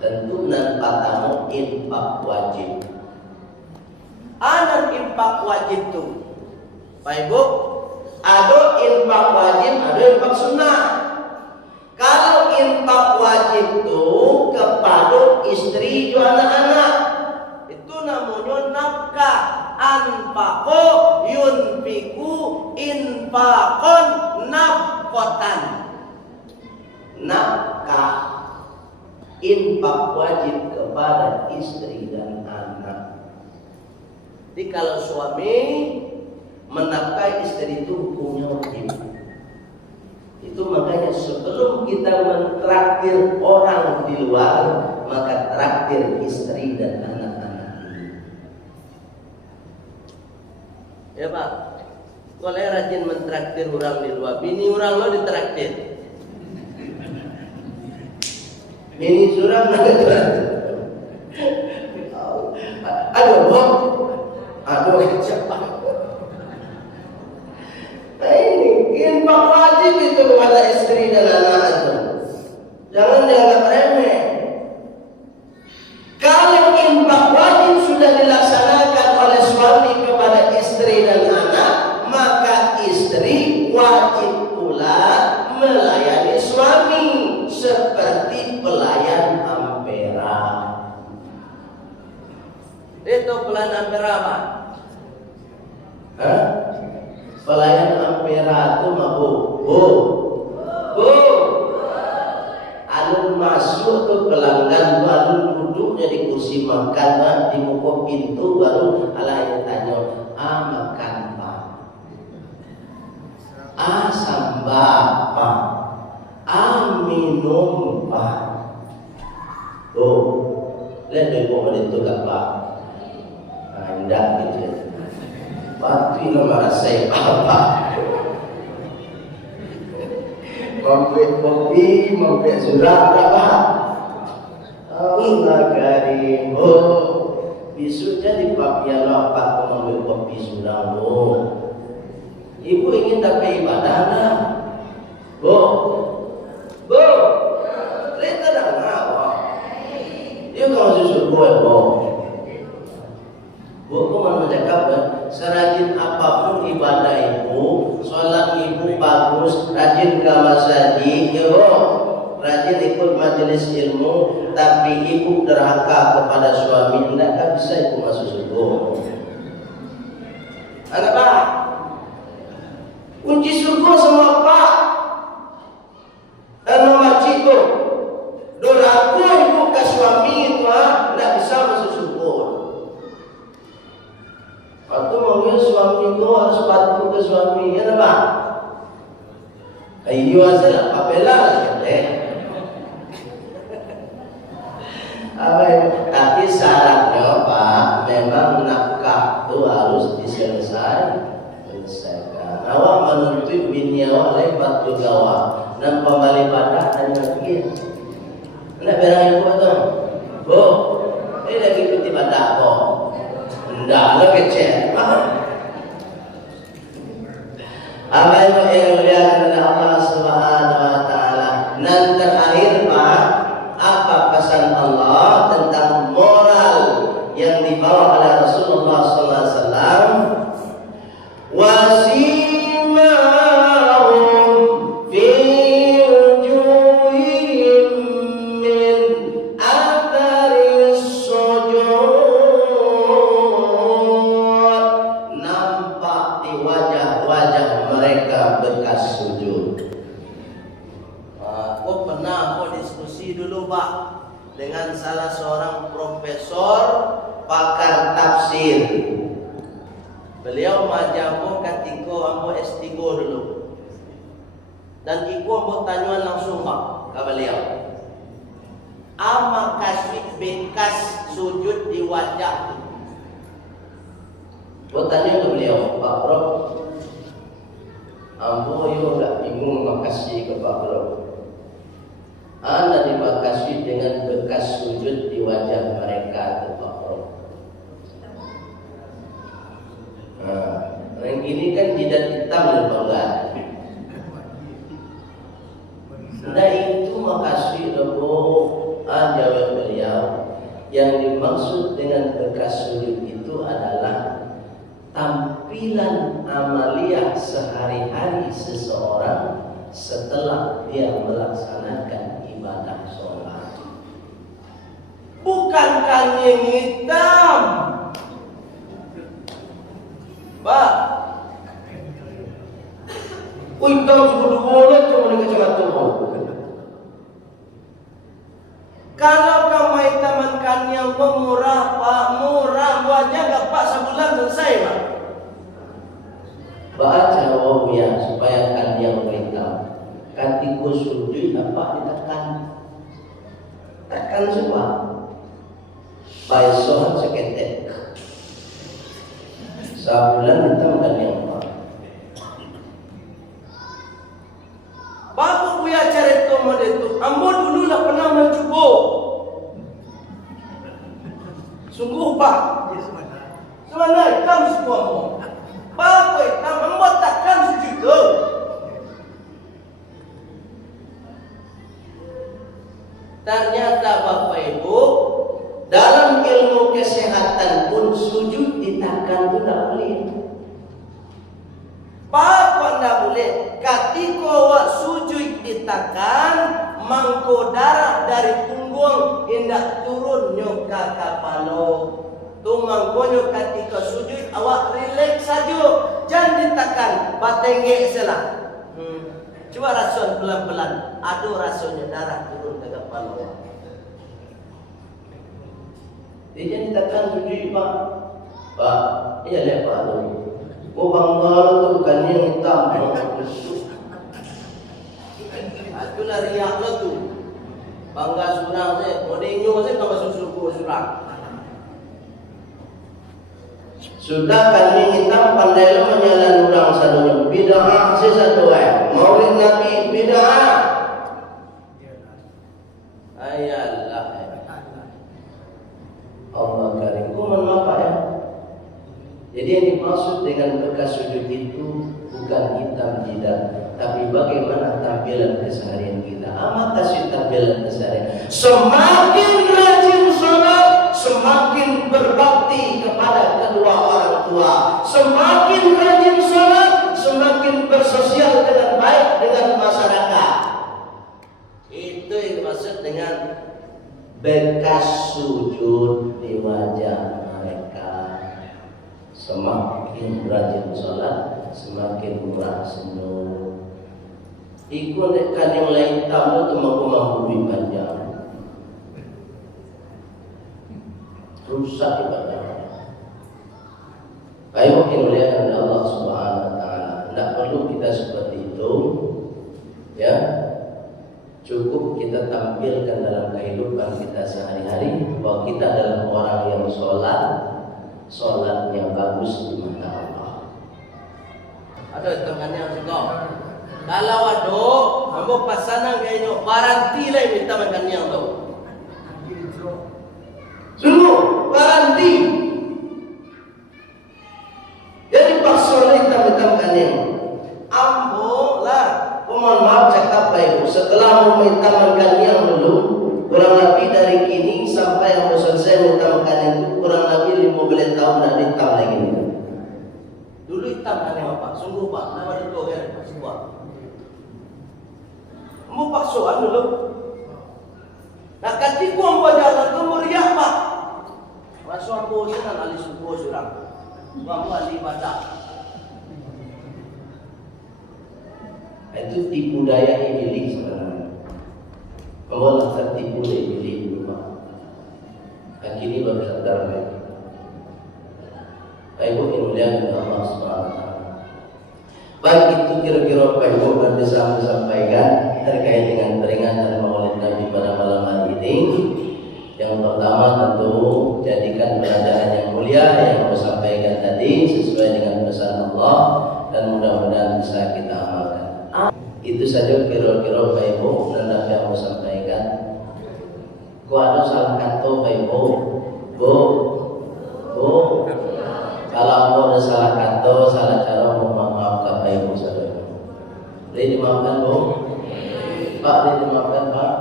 Tentu nan pertama infak wajib. Anan infak wajib tu, Pak Ibu, ada infak wajib, ada infak sunnah. Kalau infak wajib tu kepada istri dan anak-anak, itu namanya nafkah. Anfaqo yunfiku infaqon nafqatan. Nafkah infak wajib kepada istri dan anak. Jadi kalau suami menafkahi istri itu hukumnya wajib. Itu makanya sebelum kita mentraktir orang di luar, maka traktir istri dan anak-anak. Ya Pak, kalau rajin mentraktir orang di luar, bini orang lo ditraktir. Bini surang aduh Bob, aduh cepat. Nah ini infak wajib itu kepada istri dan anak itu. Jangan dianggap remeh. Kalau infak wajib sudah dilaksanakan oleh suami kepada istri dan anak, maka istri wajib pula melayani suami seperti pelayan ampera. Itu pelayan ampera apa? Hah? Pelayan ampera itu mabuk. Alun masuk tuh pelanggan, baru duduknya di kursi makan, di muka pintu baru alai tanya, makan pak, sambal pak, minum pak. Lihat dari bawah itu gak pak? Indah gitu. Waktu nama saya apa? Mampir kopi, mampir surat apa? Allah karim. Besoknya di Papiala Pak mengambil kopi sudah Ibu ingin dapat ibadah nak? Lihat dah nak. Dia kalau susu Bu mana cakap serajin apapun ibadah ibu, sholat ibu bagus, rajin ke masjid, rajin ikut majelis ilmu, tapi ibu derhaka kepada suami, tidak bisa ibu masuk surga. Anak pak, kunci surga semua pak, dan memacik tu, doraku ibu ke suami itu tidak bisa masuk surga. Waktu manggil suami itu harus patuh ke suami, ya tak? Ayo aja, apela tapi syaratnya Pak, memang nafkah itu harus diselesaikan. Awak menuntut bini awak lebat juga awak, dan kembali pada dan lagi. Nak berang ibu tu, ini lagi ikuti pada apa? Tidak, lo kecil. Apa yang dimuliakan oleh Allah Subhanahu Wa Taala. Dan terakhir Pak, apa pesan Allah tentang moral yang dibawa oleh Rasulullah Sallallahu Alaihi Wasallam? Wasimahum fi wujuhihim min atharis sujud. Nampak di wajah-wajah mereka bekas sujud. Aku pernah diskusi dulu Pak dengan salah seorang profesor pakar tafsir. Beliau majamu ketika ambo S3 dulu. Dan iku ambo tanyuan langsung Pak ke beliau. Ama kasih bekas sujud di wajah. Bertanya ke beliau, Pak Prof, ambo yo gak bingung makasih ke Pak Prof. Anda dimakasih dengan bekas sujud di wajah mereka itu Pak Prof. Yang ini kan jidat hitam dan bangga. Nah itu makasih Jawab beliau. Yang dimaksud dengan bekas sujud itu adalah tampilan amaliyah sehari-hari seseorang setelah dia melaksanakan ibadah sholat. Bukan kanyang hitam, Pak. Hitam sebut boleh cuma dengan kacamata. Kalau kamu hitaman kanyang murah, Pak, murah. Buatnya gak Pak, sebulan selesai, Pak. Baca wawiyah supaya kanyang hitam. Katiku sujud apa ditekan? Tekan semua. Baik sholat seketek. Sebulan hitam kanyang Pak. Bapak punya cerita model itu. Ambo dulu lah pernah mencoba. Sungguh Pak. Sebenarnya hitam semua Ambo. Bapak hitam Ambo takkan sujud tu. Ternyata Bapak Ibu, Dalam ilmu kesehatan pun sujud ditekan itu tidak boleh. Bapak tidak boleh. Ketika awak sujud ditekan, mangko darah dari punggung hendak turun ke kepala. Tu mangkonyo ketika sujud awak relax saja, jangan ditekan, batengge selah. Coba rasakan pelan-pelan. Aduh rasanya darah turun ke kepala awak. Dia jangan ditekan sujud Pak. Pak, iya lihat Pak tu. Oh bangga tu bukan yang hitam. Itulah riak lah tu. Bangga surang saya. Modenya saya tak masuk suku surang. Sudah kami hitam pandai lo menyalan orang satu. Bid'ah si satu Maulid Nabi bid'ah. Ayalah. Allah karim. Mohon maaf Pak ya. Jadi yang dimaksud dengan bekas sujud itu bukan hitam tidak, tapi bagaimana tampilan keseharian kita. Amat kasih tampilan keseharian. Semakin rajin sholat, semakin berbakti kepada kedua orang tua. Semakin rajin sholat, semakin bersosial dengan baik dengan masyarakat. Itu yang dimaksud dengan Bekas sujud di wajah mereka. Semakin rajin sholat, semakin murah senyum. Iku kan yang lain tamu tu mampu panjang. Rusak ibadah. Baik mungkin melihat Allah Subhanahu Wa Taala. Tidak perlu kita seperti itu, ya. Cukup kita tampilkan dalam kehidupan kita sehari-hari bahwa kita adalah orang yang sholat yang bagus di mata Allah. ada tangannya juga. Kalau ada, kamu pasangan kayaknya baranti lah yang minta makan yang tu. Sungguh baranti. Jadi paksa kita minta makan yang. Ambo lah. Mohon maaf cakap Ibu, setelah meminta makan yang dulu, kurang lebih dari kini sampai yang selesai minta makan yang itu kurang lebih 15 tahun dan hitam lagi. Dulu hitam kan ya Pak, sungguh Pak, nama itu kan Pak semua. Mau paksuan dulu. Nah ketika ambo jalan tu meriah Pak. Rasul ambo senang ali subuh surang. Ambo ali ibadah. Itu tipu daya iblis sebenarnya. Allah tertipu oleh iblis dulu Pak. Akhirnya baru sadar lagi. Ibu yang mulia Allah Subhanahu. Baik itu kira-kira Pak Ibu akan bisa sampaikan terkait dengan peringatan Maulid Nabi pada malam hari ini. Yang pertama tentu jadikan pelajaran yang mulia yang saya sampaikan tadi sesuai dengan pesan Allah dan mudah-mudahan bisa kita amalkan. Itu saja kira-kira Pak Ibu dan yang mau sampaikan. Gua ada salah kata Pak Ibu. Bu. Kalau ada salah kata, salah cara mohon maaf Pak Ibu saudara. Boleh dimaafkan Bu? Pak, boleh dimaafkan Pak?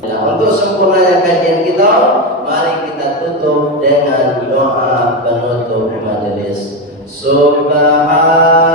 Nah, untuk sempurnanya kajian kita, mari kita tutup dengan doa penutup majelis. Subhan